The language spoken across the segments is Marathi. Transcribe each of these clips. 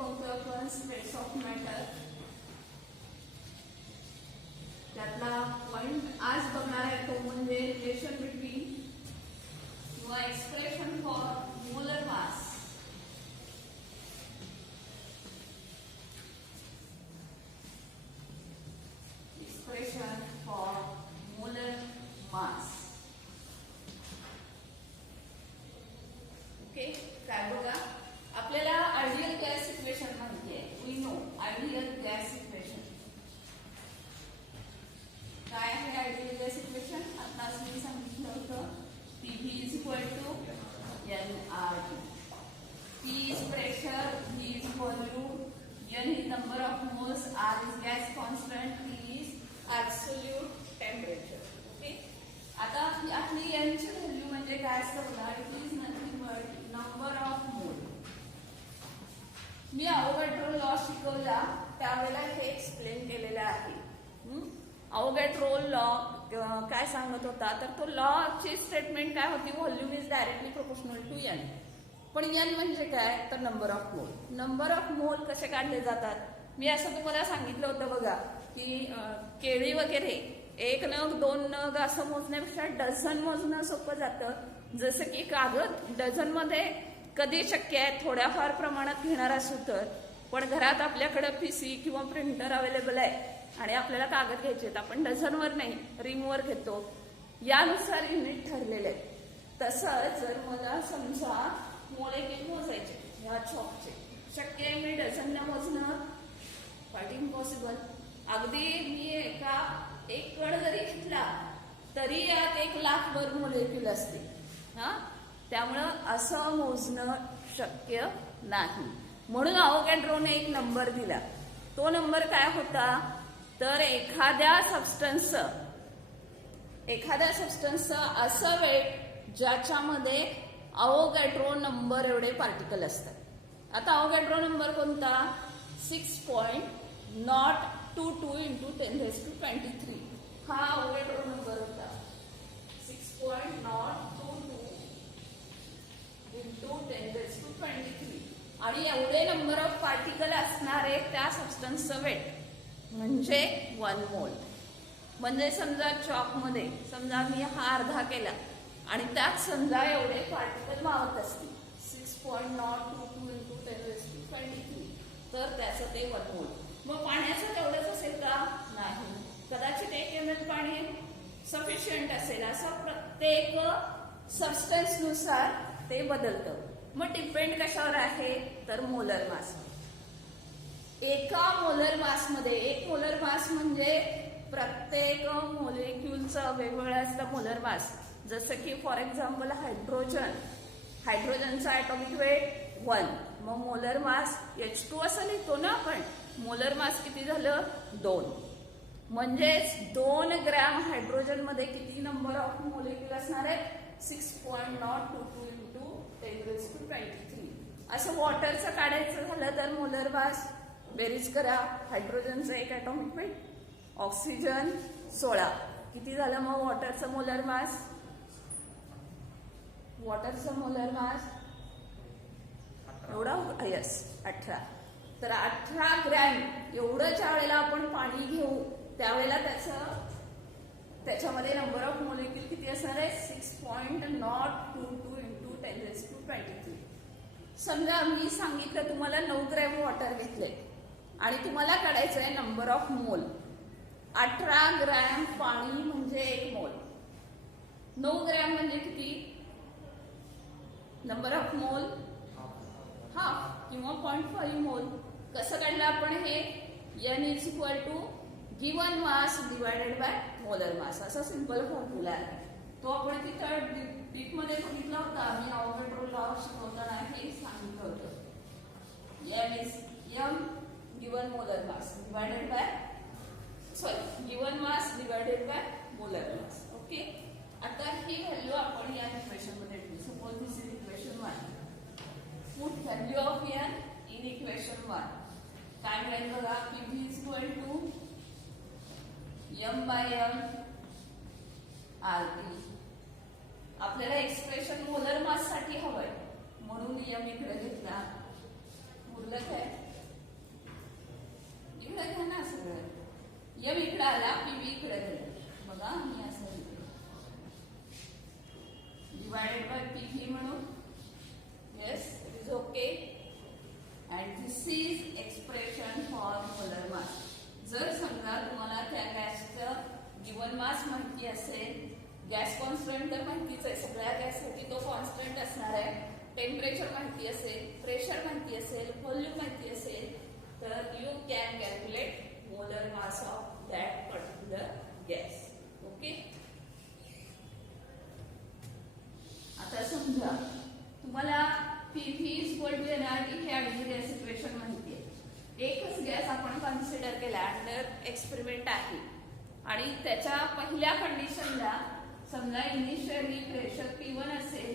बघतो आपण स्पेस ऑफ मॅटर. त्यातला पॉइंट आज बघणार आहे तो म्हणजे रिलेशन बिटवीन किंवा expression for molar mass. Expression for molar mass. Okay, काय बघा, आपल्याला आयडियल गॅस इक्वेशन माहिती आहे. We know ideal gas equation काय आहे. आयडियल गॅस इक्वेशन आताच मी सांगितलं होतं. PV is equal to nRT. P is pressure, V is volume, N is number of moles, R is gas constant, T is absolute temperature. Okay, आता आपली N ची व्हॅल्यू म्हणजे काय असतं बघा. It is nothing but number of mole. मी अवोगॅड्रो लॉ शिकवला त्यावेळेला हे एक्सप्लेन केलेलं आहे. अवोगॅड्रो लॉ काय सांगत होता, तर तो लॉ ची स्टेटमेंट काय होती, volume is directly proportional to N. पण N म्हणजे काय, तर number of mole. Number of mole कसे काढले जातात, मी असं तुम्हाला सांगितलं होतं बघा की केळी वगैरे 1 नग 2 नग असं मोजण्यापेक्षा डझन मोजणं सोपं जातं. जसं की कागद डझन मध्ये कधी शक्य आहे थोड्याफार प्रमाणात घेणार असू तर, पण घरात आपल्याकडे PC किंवा प्रिंटर अवेलेबल आहे आणि आपल्याला कागद घ्यायचे आहेत, आपण डझनवर नाही रिमवर घेतो. यानुसार युनिट ठरलेले आहे. तसंच जर मला समजा मोलेक्युल मोजायचे ह्या चॉकचे, शक्य आहे मी डझनला मोजणं, क्वाइट इम्पॉसिबल. अगदी मी एक कण जरी घेतला तरी यात 1,00,000 मोलेक्युल असते. त्यामुळं असं मोजणं शक्य नाही. म्हणून अवोगॅड्रोने एक नंबर दिला. तो नंबर काय होता, तर एखाद्या सबस्टन्सचं असं वेट ज्याच्यामध्ये अवोगॅड्रो नंबर एवढे पार्टिकल असतात. आता अवोगॅड्रो नंबर कोणता, 6.022 × 10⁻23 हा अवोगॅड्रो नंबर होता. 6.022 × 10⁻23 आणि एवढे नंबर ऑफ पार्टिकल असणारे त्या सबस्टन्सचं वेट म्हणजे 1 मोल. म्हणजे समजा चॉकमध्ये समजा मी हा अर्धा केला आणि त्यात समजा एवढे पार्टिकल मावत असतील 6.022 × 10⁻23 तर त्याचं ते 1 मोल. मग पाण्याचं तेवढंच असेल का, नाही. कदाचित 1 ml पाणी सफिशियंट असेल. असं प्रत्येक सबस्टन्सनुसार ते बदलतं. मग डिपेंड कशावर आहे, तर मोलर मास. एका मोलर मासमध्ये, एक मोलर मास म्हणजे प्रत्येक मोलेक्युलचं वेगवेगळं असतं मोलर मास. जसं की फॉर एक्झाम्पल हायड्रोजनचा ॲटॉमिक वेट 1, मग मोलर मास H2 असं लिहितो ना आपण. मोलर मास किती झालं, 2. म्हणजेच 2 ग्रॅम हायड्रोजन मध्ये किती नंबर ऑफ मोलेक्युल असणार आहेत, 6.022 × 10⁻23. असं वॉटरचं काढायचं झालं तर मोलर मास बेरीज करा. हायड्रोजनचं 1 ॲटॉमिक वेट, ऑक्सिजन 16, किती झालं मग वॉटरचं मोलर मास. वॉटरचं मोलर मास एवढा, यस 18. तर 18 ग्रॅम एवढं ज्या वेळेला आपण पाणी घेऊ त्यावेळेला त्याच्यामध्ये नंबर ऑफ मोलेक्युल किती असणार आहे, 6.022 × 10⁻23. समजा मी सांगितलं तुम्हाला 9 ग्रॅम वॉटर घेतले आणि तुम्हाला काढायचं आहे नंबर ऑफ मोल. 18 ग्रॅम पाणी म्हणजे 1 मोल. 9 ग्रॅम म्हणजे किती, नंबर ऑफ मोल हाफ किंवा 0.5 मोल. कसं काढलं आपण हे, N is equal to given mass divided by molar mass. असा सिंपल फॉर्म्युला आहे. तो आपण तिथं डीपमध्ये बघितला होता. मी अवोगॅड्रो लॉ शिकवताना हे सांगितलं होतं. M given molar mass divided by given mass divided by molar mass. Okay, आता ही व्हॅल्यू आपण या इक्वेशन मध्ये ठेवू. Suppose this is equation 1. Put value of N in equation 1. काय मिळेल बघा, PV is equal to M/M RT. आपल्याला एक्सप्रेशन मोलर मास साठी हवंय म्हणून M इकडे घेतला. उरलं काय, इकडे घ्या ना सगळं. एम इकडे आला, पीव्ही इकडे गेला. बघा मी असं डिवायडेड बाय पीव्ही म्हणून. Yes, it is okay. And this is expression for molar मास. जर समजा तुम्हाला त्या गॅसचं गिवन मास माहिती असेल, गॅस कॉन्स्टंट तर माहितीच आहे, सगळ्या गॅससाठी तो कॉन्स्टंट असणार आहे. टेम्परेचर माहिती असेल, प्रेशर माहिती असेल, व्हॉल्यूम माहिती असेल, तर you can calculate molar mass of that particular gas. Okay. आता समजा तुम्हाला पीव्ही इक्वल टू एनआरटी हे आधी गॅस इक्वेशन माहिती आहे. एकच गॅस आपण कन्सिडर केला, अंडर एक्सपेरिमेंट आहे, आणि त्याच्या पहिल्या कंडिशनला समजा इनिशियली प्रेशर P1 असेल,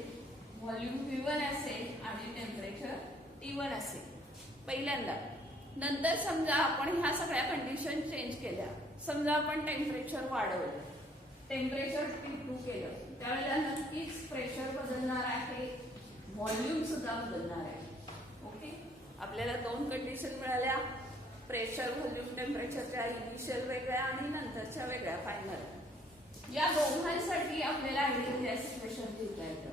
व्हॉल्यूम V1 असेल आणि टेम्परेचर T1 असेल पहिल्यांदा. नंतर समजा आपण ह्या सगळ्या कंडिशन चेंज केल्या. समजा आपण टेम्परेचर वाढवलं, टेम्परेचर T2 केलं, त्यावेळेला नक्कीच प्रेशर बदलणार आहे, व्हॉल्यूम सुद्धा बदलणार आहे. ओके. आपल्याला दोन कंडिशन मिळाल्या, प्रेशर व्हॉल्यूम टेम्परेचरच्या इनिशियल वेगळ्या आणि नंतरच्या वेगळ्या फायनल. या दोघांसाठी आपल्याला आयडियल गॅस इक्वेशन लिहिता येतं.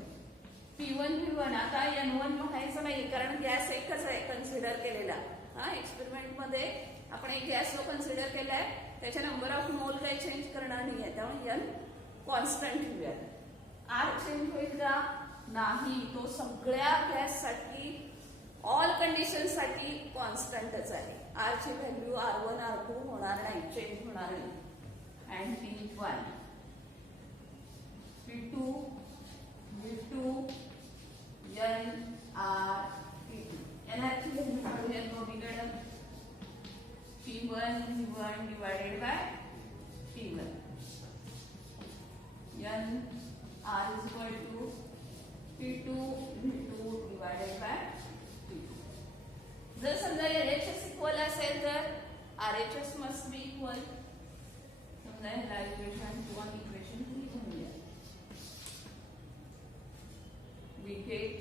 P1 V1. आता N1 लिहायचं नाही कारण गॅस एकच आहे कन्सिडर केलेला. हा, एक्सपेरिमेंट मध्ये आपण एक गॅस जो कन्सिडर केलाय त्याच्या नंबर ऑफ मोल काही चेंज करणार नाहीये, त्यामुळे N कॉन्स्टंट ठेवूया. R चेंज होईल का? नाही, तो सगळ्या गॅससाठी ऑल कंडिशन साठी कॉन्स्टंटच आहे. R ची व्हॅल्यू R1 R2 होणार नाही, चेंज होणार नाही. And P1 P2 V2 N R P2. NR ची व्हॅल्यू काढूया दोन्हीकडे. P1 V1 divided bye P1. N R is equal to P2 V2 divided by P2. जर समजा LHS इक्वल असेल तर RHS must be equal. समजा ह्याला इक्वेशन किंवा इक्वेशन लिहूया. We get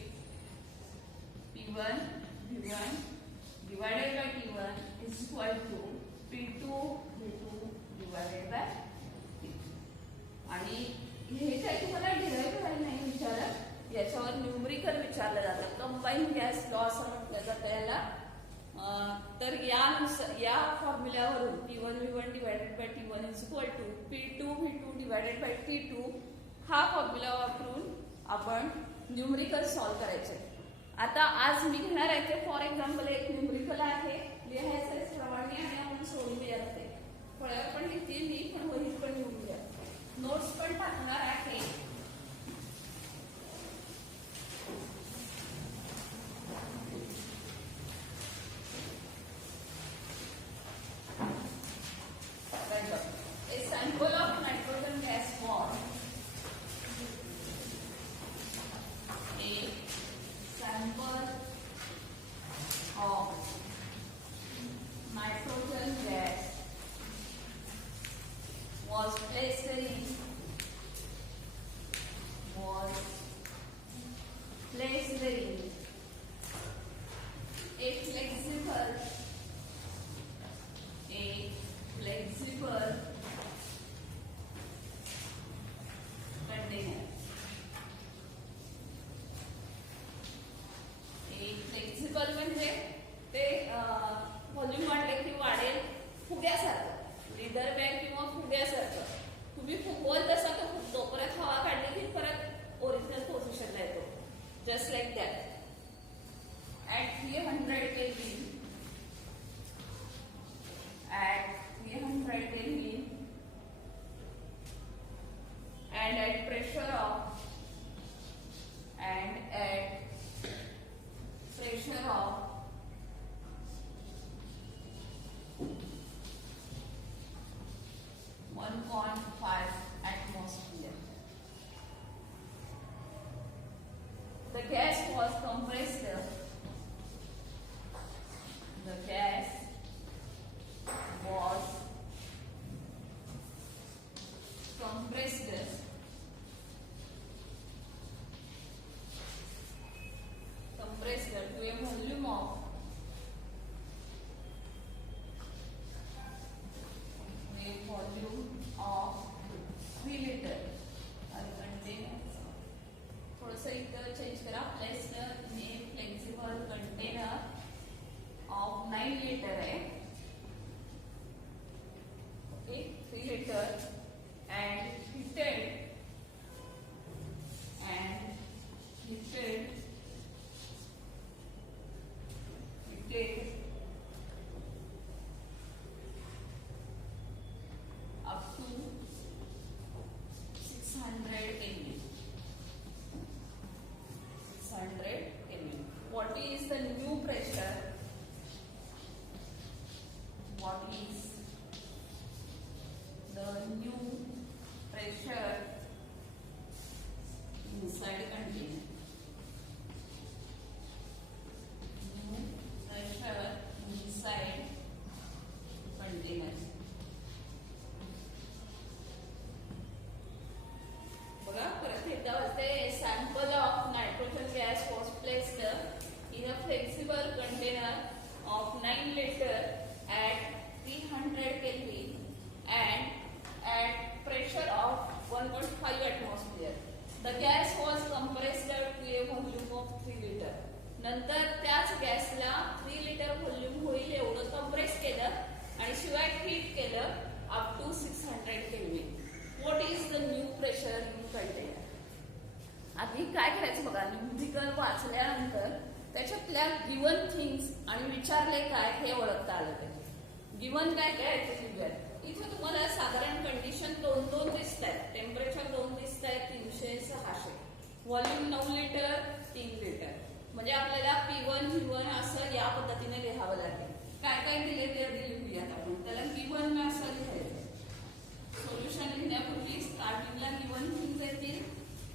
P1 V1 divided by T1 is equal to P2 V2 divided by P2. आणि हे काही तुम्हाला डिराईव्ह करायला नाही विचारत, याच्यावर न्यूमरिकल विचारलं जातं. कंबाईन गॅस लॉ असं म्हटलं जातं याला. तर या फॉर्म्युल्यावरून P1 V1 divided by T1 is equal to P2 V2 divided by T2 हा फॉर्म्युला वापरून आपण न्यूमरिकल सॉल्व्ह करायचे. आता आज मी घेणार आहे ते फॉर एक्झाम्पल एक न्यूमरिकल आहे, लिहायचं प्रमाणे आणि आपण सोडवूया. ते फळ्या पण लिहितील मी, पण वहीत पण लिहून घ्या. नोट्स पण टाकणार आहे. A sample of nitrogen gas form. A sample of nitrogen gas was placed in a flexible container. एक फ्लेक्सिबल म्हणजे ते व्हॉल्यूम वाढले की वाढेल, फुग्यासारखं, लिडर बॅग किंवा फुग्यासारखं. तुम्ही फुगवल तसा तो फुगतो, परत हवा काढली की परत ओरिजिनल पोझिशनला येतो. Just like that. At 300 Kelvin, and at pressure of 1.5 atmosphere, the gas was compressed. The gas was compressed to a volume of temperature and heated up to 600 Kelvin. 600 Kelvin. What is the new pressure? What is the new pressure inside container? New pressure inside container. बघा परत एकदा वाचते. Sample of nitrogen gas was placed in a flexible container of 9 liter at 300 Kelvin and at pressure of 1.5 atmosphere. The gas was compressed to a volume of 3 liter. नंतर त्याच गॅसला 3 लिटर व्हॉल्यूम होईल एवढं कंप्रेस केलं आणि शिवाय हीट केलं up to 600 kelvin. What is the new pressure in container? आधी काय करायचं बघा, न्यूमेरिकल वाचल्यानंतर त्याच्यातल्या गिवन थिंग्स आणि विचारले काय हे ओळखता आलं पाहिजे. गिवन काय काय ते लिहूयात. इथे तुम्हाला साधारण कंडिशन दोन दोन दिसत आहेत. टेम्परेचर 2 दिसत आहेत, 300 600. Volume 9 litre 3 litre. म्हणजे आपल्याला P1 V1 असं या पद्धतीने लिहावं लागेल. काय काय दिले ते लिहूयात आपण. त्याला गिवन असं लिहायचं. सोल्युशन लिहिण्यापूर्वी स्टार्टिंगला गिवन थिंग्स येतील.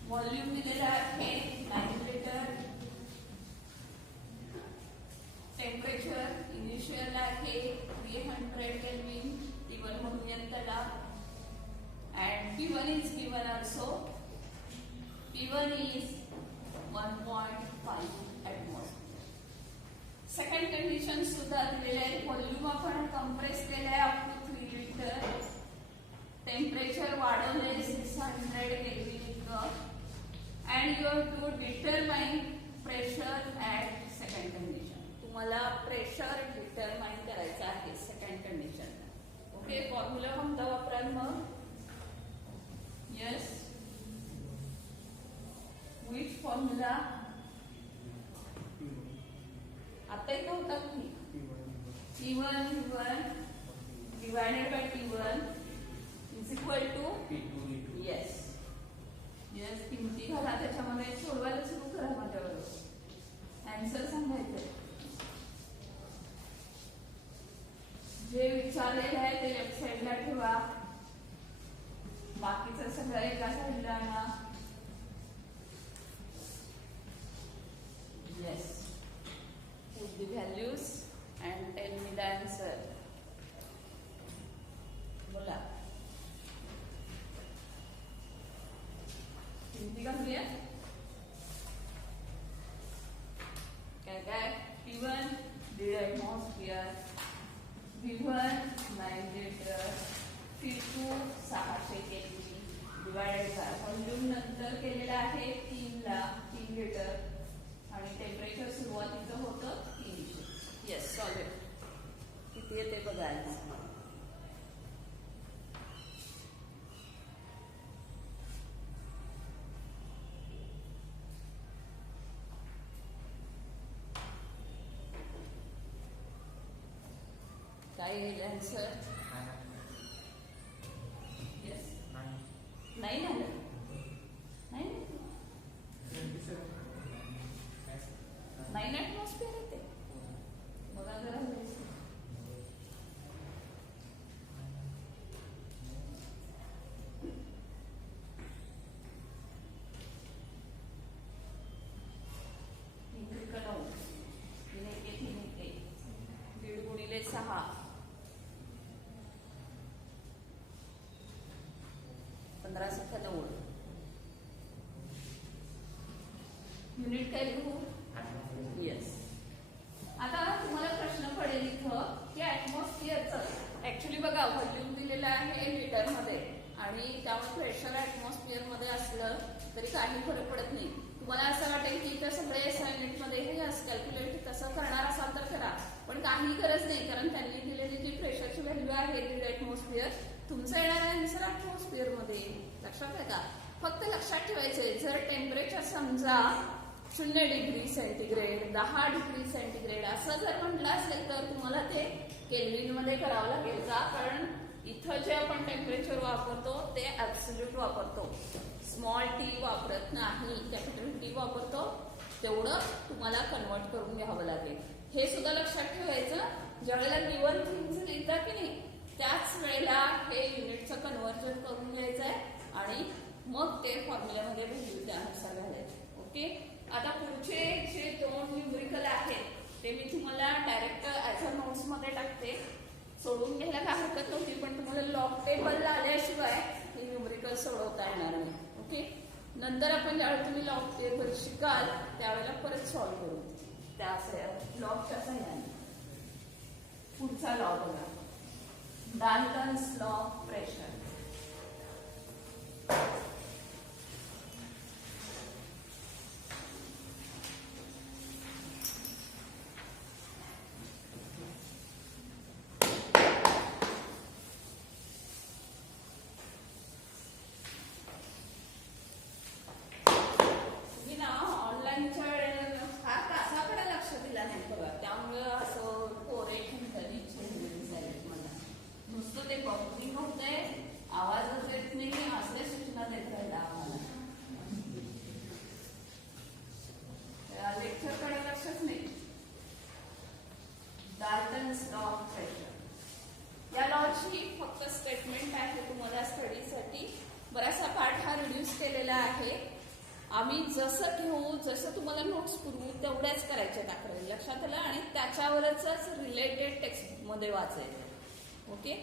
व्हॉल्यूम दिलेला आहे 9 लिटर. टेम्परेचर इनिशियल आहे 300 केल्विन. T1 म्हणूयात त्याला. And P1 is given also. P1 is 1.5 atmosphere. Second condition सुद्धा दिलेले आहे. व्हॉल्यूम आपण कंप्रेस केले आहे अप टू 3 लिटर. टेम्परेचर वाढवले 600 केल्विन इतकं. And you have to determine pressure at second condition. तुम्हाला प्रेशर डिटरमाइन करायचं आहे सेकंड कंडिशन. ओके, फॉर्म्युला कोणता वापराल मग? Yes, which formula? आता इथं होता तुम्ही T1 divided by T1 is equal to P2. Yes. Yes, किमती घाला त्याच्यामध्ये. सोडवायला सुरू करा माझ्याबरोबर. आन्सर सांगायचं. जे विचारलेलं आहे ते लेफ्ट साइडला ठेवा. बाकीचं सगळं एका साइडला आणा. Yes. Put the values and tell me the answer. बोला. किमती घालूया. काय काय? P1 दीड atmosphere. V1 9 litre. P2 600 kelvin divided by volume नंतर केलेला आहे 3 लिटर आणि टेम्परेचर सुरुवातीचं होतं 300. Yes, solid. किती येते बघायचं. काय येईल आन्सर? येस, 9 आलं. 9 ॲटमॉस्फिअर येते. बघा जरा. दीड गुणिले 6 1590. युनिट काय लिहू? येस. आता तुम्हाला प्रश्न पडेल इथं की ऍटमॉस्फिअरचं ऍक्च्युली बघा व्हॉल्यूम दिलेलं आहे लिटर मध्ये आणि त्यामुळे प्रेशर ऍटमॉस्फिअर मध्ये असलं तरी काही फरक पडत नाही. तुम्हाला असं वाटेल की इथं सगळे युनिट मध्ये हे कॅल्क्युलेट कसं करणार असाल तर करा, पण काही गरज नाही. कारण त्यांनी दिलेली जी प्रेशरची व्हॅल्यू आहे दीड ऍटमॉस्फिअर तुमचं येणारा आन्सर ॲटमॉस्फिअर मध्ये. लक्षात आहे का? फक्त लक्षात ठेवायचंय, जर टेम्परेचर समजा 0°C, 10°C असं जर म्हटलं असेल तर तुम्हाला ते केल्विन मध्ये करावं लागेल का? कारण इथं जे आपण टेम्परेचर वापरतो ते ऍब्सोल्यूट वापरतो, स्मॉल टी वापरत नाही, कॅपिटल टी वापरतो. तेवढं तुम्हाला कन्वर्ट करून घ्यावं लागेल. हे सुद्धा लक्षात ठेवायचं, ज्यावेळेला गिवन थिंग्स लिहिता की नाही त्याच वेळेला हे युनिटचं कन्व्हर्जन करून घ्यायचं आहे आणि मग ते फॉर्म्युल्यामध्ये व्हॅल्यू त्यानुसार घालायचे. ओके. आता पुढचे जे 2 न्यूमरिकल आहेत ते मी तुम्हाला डायरेक्ट ऍज अ नोट्स मध्ये टाकते. सोडून घ्यायला काय हरकत नव्हती, पण तुम्हाला लॉग टेबल आल्याशिवाय हे न्यूमरिकल सोडवता येणार नाही. ओके. नंतर आपण ज्यावेळेला तुम्ही लॉग टेबल शिकाल त्यावेळेला परत सॉल्व्ह करू त्या लॉगच्या सहाय्याने. पुढचा लॉ बघा, डाल्टन्स लॉ ऑफ प्रेशर. आवाजच येत नाही, असल्या सूचना देत राहिला आम्हाला. लेक्चरकडे लक्षच नाही. डाल्टन्स लॉ ऑफ प्रेशर या लॉची फक्त स्टेटमेंट आहे तुम्हाला स्टडीसाठी. बराचसा पार्ट हा रिड्यूस केलेला आहे. आम्ही जसं घेऊ, जसं तुम्हाला नोट्स पुरवू तेवढ्याच करायच्या टाकले, लक्षात आलं. आणि त्याच्यावरच रिलेटेड टेक्स्ट मध्ये वाचायचं. ओके.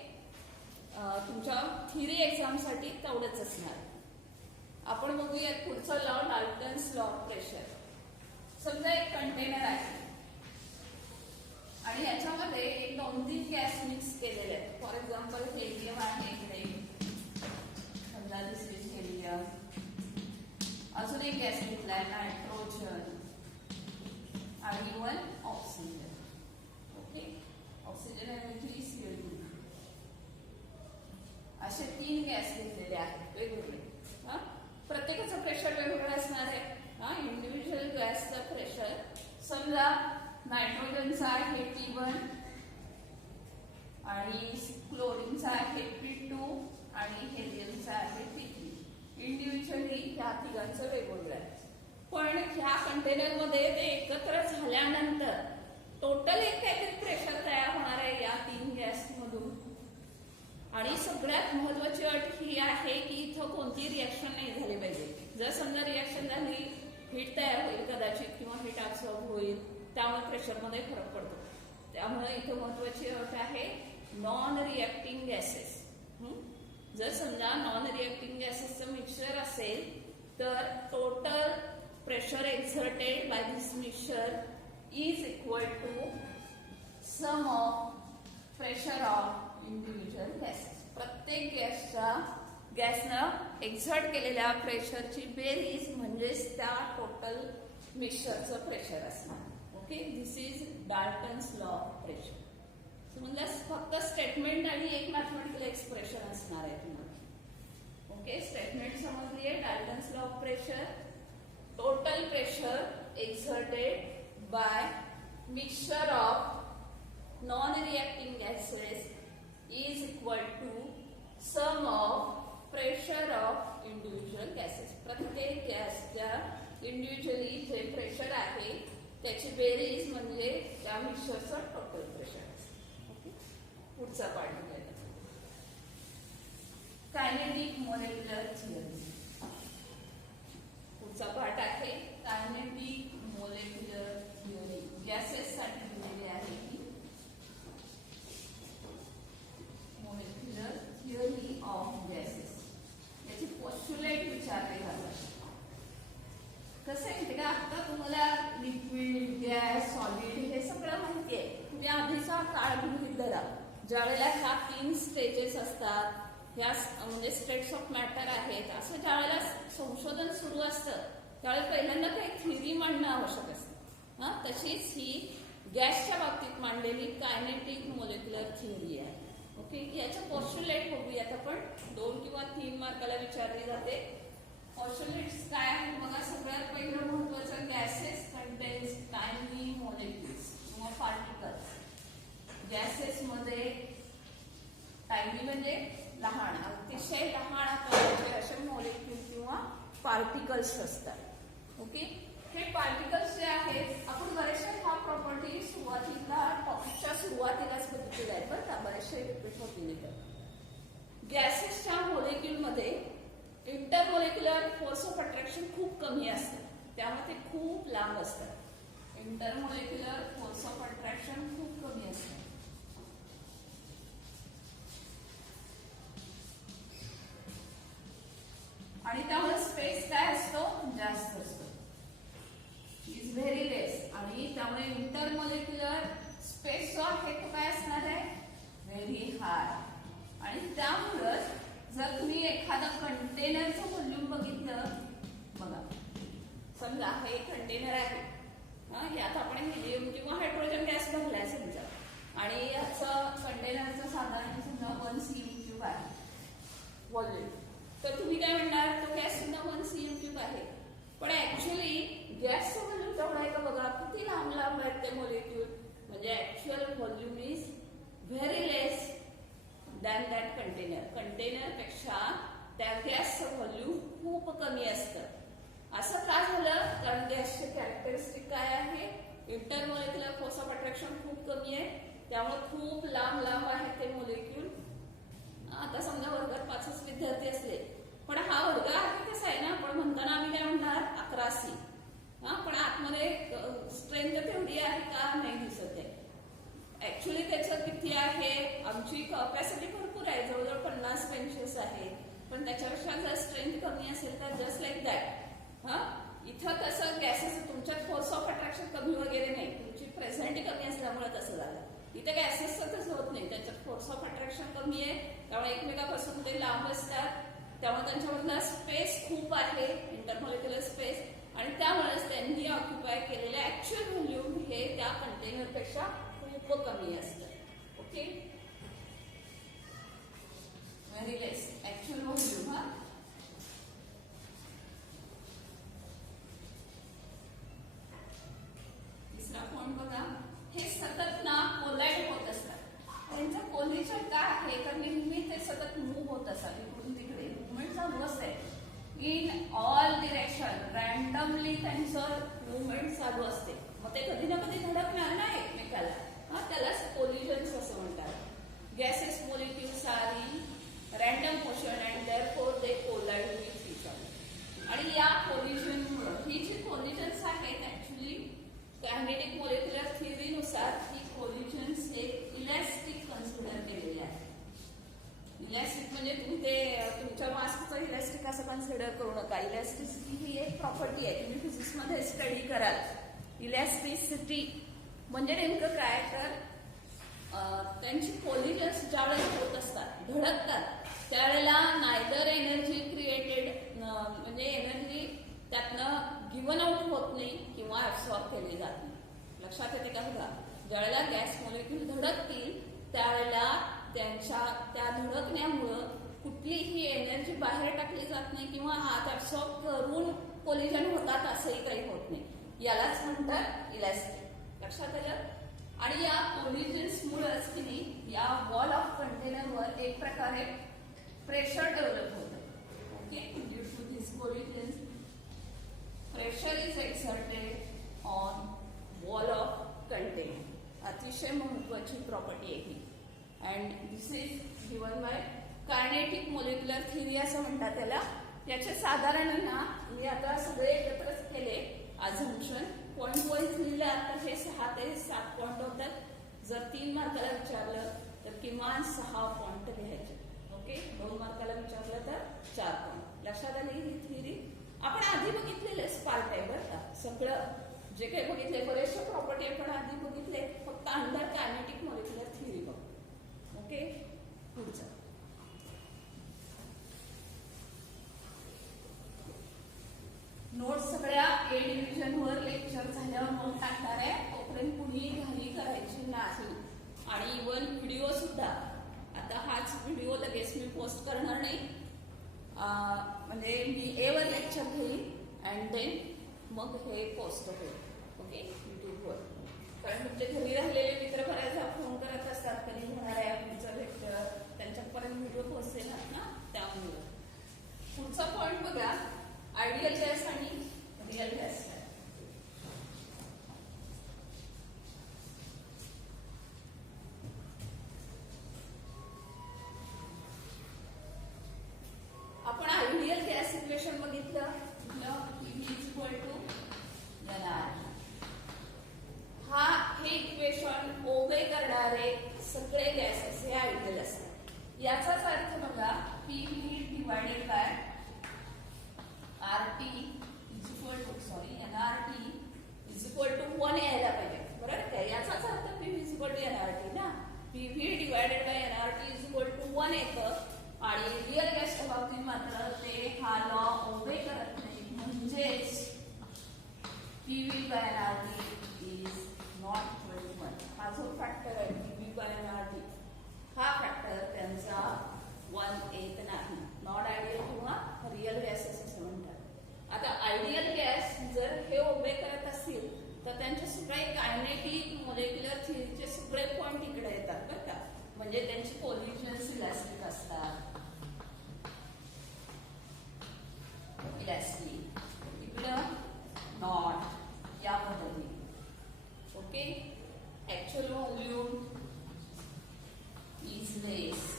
तुमच्या थिअरी एक्झामसाठी तेवढंच असणार. आपण बघूयात पुढचा law, Dalton's law of pressure. समजा एक कंटेनर आहे आणि याच्यामध्ये 2-3 गॅस मिक्स केलेले आहेत. फॉर एक्झाम्पल हेलियम आहे इकडे, समजा दिस इज हेलियम. अजून एक गॅस घेतलाय नायट्रोजन आणि 1 ऑक्सिजन. ओके. ऑक्सिजन आणि 3 CO2. असे 3 गॅस घेतलेले आहेत वेगवेगळे. प्रत्येकाचं प्रेशर वेगवेगळं असणार आहे. इंडिव्हिज्युअल गॅसचं प्रेशर समजा नायट्रोजनचा आहे T1 आणि क्लोरीनचा आहे P2 आणि हेलियमचा आहे P3. इंडिव्हिज्युअली ह्या तिघांचं वेगवेगळं आहे. पण ह्या कंटेनरमध्ये ते एकत्र झाल्यानंतर टोटल एक काहीतरी प्रेशर तयार होणार आहे या 3 गॅस मधून. आणि सगळ्यात महत्वाची अट ही आहे की इथं कोणती रिॲक्शन नाही झाली पाहिजे. जर समजा रिॲक्शन झाली, हीट तयार होईल कदाचित किंवा हीट ऍब्सॉर्ब होईल, त्यामुळे प्रेशरमध्ये फरक पडतो. त्यामुळे इथं महत्वाची अट आहे नॉन रिॲक्टिंग गॅसेस. जर समजा नॉन रिॲक्टिंग गॅसेसचं मिक्सचर असेल तर total pressure exerted by this mixture is equal to sum of pressure of individual gases. प्रत्येक गॅसनं एक्झर्ट केलेल्या प्रेशरची बेरीज म्हणजेच त्या टोटल मिक्सचरचं प्रेशर असणार. Okay. This is Dalton's law of pressure. म्हणजे फक्त स्टेटमेंट आणि एक मॅथमेटिकल एक्सप्रेशन असणार आहे तुम्हाला. ओके. स्टेटमेंट समजली आहे. Dalton's law of pressure, total pressure exerted by mixture of non reacting gases is equal to sum of pressure of individual gases. प्रत्येक गॅसच्या इंडिव्हिज्युअली जे प्रेशर आहे त्याची बेरीज म्हणजे त्या मिक्सचरचं टोटल प्रेशर असतं. ओके. पुढचा पार्ट बघूया, कायनेटिक मॉलिक्युलर थिअरी. पुढचा पार्ट आहे कायनेटिक मॉलिक्युलर थिअरी. गॅसेस साठी दिलेली आहे थिअरी ऑफ गॅसेस. याची पोस्टुलेट विचारले जातात. कसं आहे का, आता तुम्हाला लिक्विड, गॅस, सॉलिड हे सगळं माहिती आहे. तुम्ही आधीचा काळ गृहीत धरा, ज्या वेळेला ह्या 3 स्टेजेस असतात, ह्या म्हणजे स्टेट्स ऑफ मॅटर आहेत. असं ज्या वेळेला संशोधन सुरू असतं त्यावेळेला पहिल्यांदा काही थिअरी मांडणं आवश्यक असतं. तशीच ही गॅसच्या बाबतीत मांडलेली कायनेटिक मॉलिक्युलर थिअरी आहे. ओके. ओके, याच्या पॉस्ट्युलेट बघूयात आपण. 2 किंवा 3 मार्काला विचारली जाते. पॉस्ट्युलेट्स काय आहेत बघा. सगळ्यात पहिलं महत्वाचं, गॅसेस कंटेन्स टायनी मॉलिक्युल्स किंवा पार्टिकल्स. गॅसेस मध्ये टायनी म्हणजे लहान, अतिशय लहान आकाराचे असे मॉलिक्युल किंवा पार्टिकल्स असतात. ओके, हे पार्टिकल्स जे आहेत, आपण बरेचसे हा प्रॉपर्टी सुरुवातीला टॉपिकच्या सुरुवातीलाच बघितलेला आहे बरं का, बरेचसे रिपीट होतील. गॅसेसच्या मॉलिक्युलमध्ये इंटरमॉलिक्युलर फोर्स ऑफ अट्रॅक्शन खूप कमी असते, त्यामुळे ते खूप लांब असतात. इंटरमॉलिक्युलर फोर्स ऑफ अट्रॅक्शन खूप कमी असते. आणि त्यामुळे स्पेस काय असतो, जास्त असतो, इज व्हेरी लेस. आणि त्यामुळे इंटरमॉलिक्युलर स्पेस जो आहे तो काय असणार आहे, व्हेरी हाय. आणि त्यामुळं जर तुम्ही एखादं कंटेनरचं व्हॉल्यूम बघितलं बघा, समजा हे कंटेनर आहे, यात आपण हिलियम किंवा हायड्रोजन गॅस भरलाय समजा, आणि याचं कंटेनरचं साधारण समजा 1 cm³ आहे व्हॉल्यूम, तर तुम्ही काय म्हणणार, तो गॅस सुद्धा 1 cm³ आहे. पण ऍक्च्युअली गॅसचं व्हॉल्यूम तेवढं आहे का बघा, किती लांब लांब आहेत ते मॉलिक्यूल. म्हणजे actual volume is very less than that container. Container पेक्षा त्या गॅसचं व्हॉल्यूम खूप कमी असतं. असं का झालं, कारण गॅसचे कॅरेक्टरिस्टिक काय आहे, इंटरमॉलिक्युलर फोर्स ऑफ अट्रॅक्शन खूप कमी आहे, त्यामुळे खूप लांब लांब आहेत ते मॉलिक्यूल. आता समजा वर्गात 5च विद्यार्थी असले, पण हा वर्ग आहे कसा आहे ना, पण म्हणताना आम्ही काय म्हणणार 11C. पण आतमध्ये स्ट्रेंथ तेवढी आहे का, नाही दिसत आहे. ऍक्च्युअली त्याचं किती आहे, आमची कॅपॅसिटी भरपूर आहे, जवळजवळ 50 बेंचेस आहे, पण त्याच्यापेक्षा जर स्ट्रेंथ कमी असेल तर जस्ट लाईक दॅट. इथं कसं गॅसेस तुमच्यात फोर्स ऑफ अट्रॅक्शन कमी वगैरे नाही, तुमची प्रेझेंटी कमी असल्यामुळे तसं झालं. इथे गॅसेसचं तसं होत नाही, त्याच्यात फोर्स ऑफ अट्रॅक्शन कमी आहे, त्यामुळे एकमेकापासून ते लांब असतात, त्यामुळे त्यांच्यामधला स्पेस खूप आहे, इंटरमॉलिक्युलर स्पेस, आणि त्यामुळेच त्यांनी ऑक्युपाय केलेले ऍक्च्युअल व्हॉल्यूम हे त्या कंटेनरपेक्षा खूप कमी असतं. ओके, व्हेरी लेस ऍक्च्युअल व्हॉल्यूम. तिसरा पॉइंट बघा, हे सतत ना कोलाइड होत असतात. त्यांचं कोलिजन काय आहे, तर नेहमी ते सतत मूव्ह होत असतात, इकडून तिकडे मुवमेंट चालू असते इन ऑल डिरेक्शन. रॅन्डमली त्यांचं मुवमेंट चालू असते, मग ते कधी ना कधी धडकणार ना एकमेकाला, त्यालाच कोलिजन्स असं म्हणतात. Gases molecules are in random motion and therefore they collide with each other. आणि या कोलिजनमुळे ही जी कोलिजन्स आहेत, ऍक्च्युअली कायनेटिक मॉलिक्युलर थिअरीनुसार ही कोलिजन्स हे इलॅस्टिक कन्सिडर केलेले आहेत. इलॅस्टिक म्हणजे तुम्ही ते तुमच्या मास्कचं इलॅस्टिक असं कन्सिडर करू नका. इलॅस्टिसिटी ही एक प्रॉपर्टी आहे, तुम्ही फिजिक्समध्ये स्टडी कराल. इलॅस्टिसिटी म्हणजे नेमकं काय, तर त्यांची कोलिजन्स ज्यावेळेस होत असतात, धडकतात, त्यावेळेला नायदर एनर्जी क्रिएटेड, म्हणजे एनर्जी त्यातनं गिव्हन आउट होत नाही किंवा ऍब्सॉर्ब केली जात नाही. लक्षात येते का बघा, ज्यावेळेला गॅस मॉलिक्यूल धडकतील त्यावेळेला त्या धडकण्यामुळं कुठलीही एनर्जी बाहेर टाकली जात नाही किंवा आत ऍब्सॉर्ब करून कोलिजन होतात असंही काही होत नाही. यालाच म्हणतात इलॅस्टिक. लक्षात आलं. आणि या कोलिजन्समुळेच की नाही या वॉल ऑफ कंटेनरवर एक प्रकारे प्रेशर डेव्हलप होतं. Okay, due to this collisions pressure is exerted on wall of container. अतिशय महत्वाची प्रॉपर्टी आहे ही. And this is given by kinetic molecular theory असं म्हणतात त्याला. याचे साधारण ना मी आता सगळे एकत्रच केले अझम्पशन, पॉइंट वाईज लिहिले. आता हे 6 ते 7 पॉइंट होतात. जर 3 मार्काला विचारलं तर किमान 6 पॉइंट लिहायचे. ओके, 2 मार्काला विचारलं तर 4 पॉइंट. लक्षात आली ही थिअरी. आपण आधी बघितलेले पार्ट आहे बरं का, सगळं जे काही बघितले बरेचसे प्रॉपर्टी आपण आधी बघितले, फक्त अंडर कायनेटिक मॉलिक्युलर थिअरी बघ. ओके, पुढचं नोट्स सगळ्या ए डिव्हिजन वर लेक्चर झाल्यावर नोट टाकणार आहे, तोपर्यंत कुणी घाई करायची नाही. आणि इव्हन व्हिडिओ सुद्धा आता आता हाच व्हिडिओ लगेच मी पोस्ट करणार नाही, म्हणजे मी ए वर लेक्चर घेईन अँड देन मग हे पोस्ट होईल. ओके, युट्यूबवर. कारण तुमच्या घरी राहिलेले मित्र बऱ्याचदा फोन करत असतात, कधी होणार आहे तुमचं लेक्चर, त्यांच्यापर्यंत व्हिडिओ पोहोचेल ना, त्यामुळे. पुढचा पॉईंट बघा, आयडियल गॅस आणि रिअल गॅस. आपण आयडियल गॅस इक्वेशन बघितलं, हा हे इक्वेशन ओबे करणारे सगळे गॅसेस हे आयडियल असतात. याचाच अर्थ बघा, PV divided by RT is equal to NRT is equal to 1 यायला पाहिजे, बरोबर काय? याचाच अर्थ PV is equal to NRT ना. PV divided by NRT is equal to 1 येतं. आणि रिअल गॅसच्या बाबतीत मात्र ते हा लॉ ओबे करत नाही, म्हणजेच PV by NRT is not equal to 1. हा जो फॅक्टर आहे पीव्ही बाय एनआरटी, हा फॅक्टर त्यांचा 1 येत नाही. नॉट आयडियल किंवा रिअल गॅसेस असं म्हणतात. आता आयडियल गॅस जर हे ओबे करत असतील तर त्यांचे सगळे कायनेटिक मॉलिक्युलर थिअरीचे सगळे पॉईंट इकडे येतात बरं का. म्हणजे त्यांची कोलिजन्स इलॅस्टिक असतात, इलॅस्टिक इकडं नॉट या पद्धतीने. Okay, actual volume is less.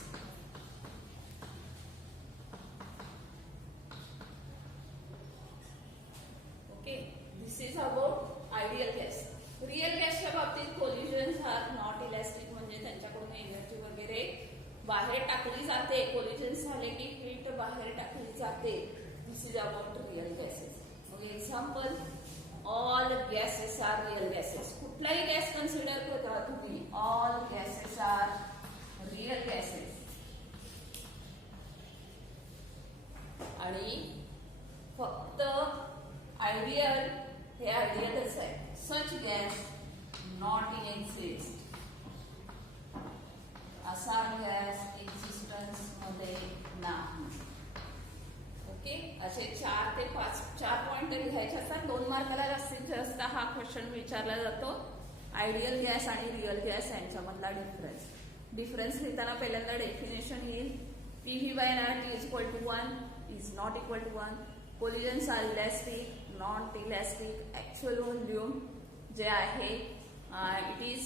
Okay, this is about ideal gas. Real गॅसच्या बाबतीत कोलिजन्स आर नॉट इलॅस्टिक, म्हणजे त्यांच्याकडून एनर्जी वगैरे बाहेर टाकली जाते. कोलिजन्स झाले की हीट बाहेर टाकली जाते. This is about real gases. मग example, all gases are real gases. कुठलाही गॅस कन्सिडर करा तुम्ही, all gases are real gases. आणि फक्त आयडियल हे आयडियलच आहे. Such gas not in exist, असा गॅस एक्झिस्टन्स मध्ये नाही. ओके, असे 4 ते 4 पॉइंट लिहायचे असतात. 2 मार्काला जास्तीत जास्त हा क्वेश्चन विचारला जातो, आयडियल गॅस आणि रिअल गॅस यांच्यामधला डिफरन्स लिहिताना पहिल्यांदा डेफिनेशन येईल. PV by NRT is equal to 1 is not equal to 1. Collisions are elastic, not elastic. Actual volume जे आहे it is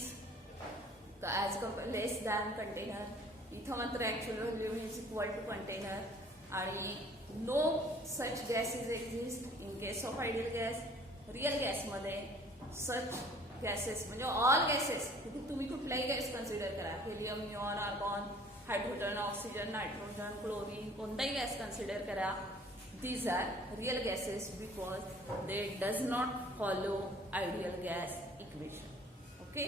as less than container. इथं मात्र actual volume is equal to container. आणि no such gases exist in case of ideal gas. Real गॅसमध्ये सच गॅसेस म्हणजे ऑल गॅसेस, तुम्ही कुठलाही गॅस कन्सिडर करा, helium, neon, argon, hydrogen, oxygen, nitrogen, chlorine, कोणताही गॅस कन्सिडर करा, these are real gases because they does not follow ideal gas equation. Okay,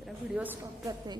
जरा व्हिडिओ स्टॉप करते.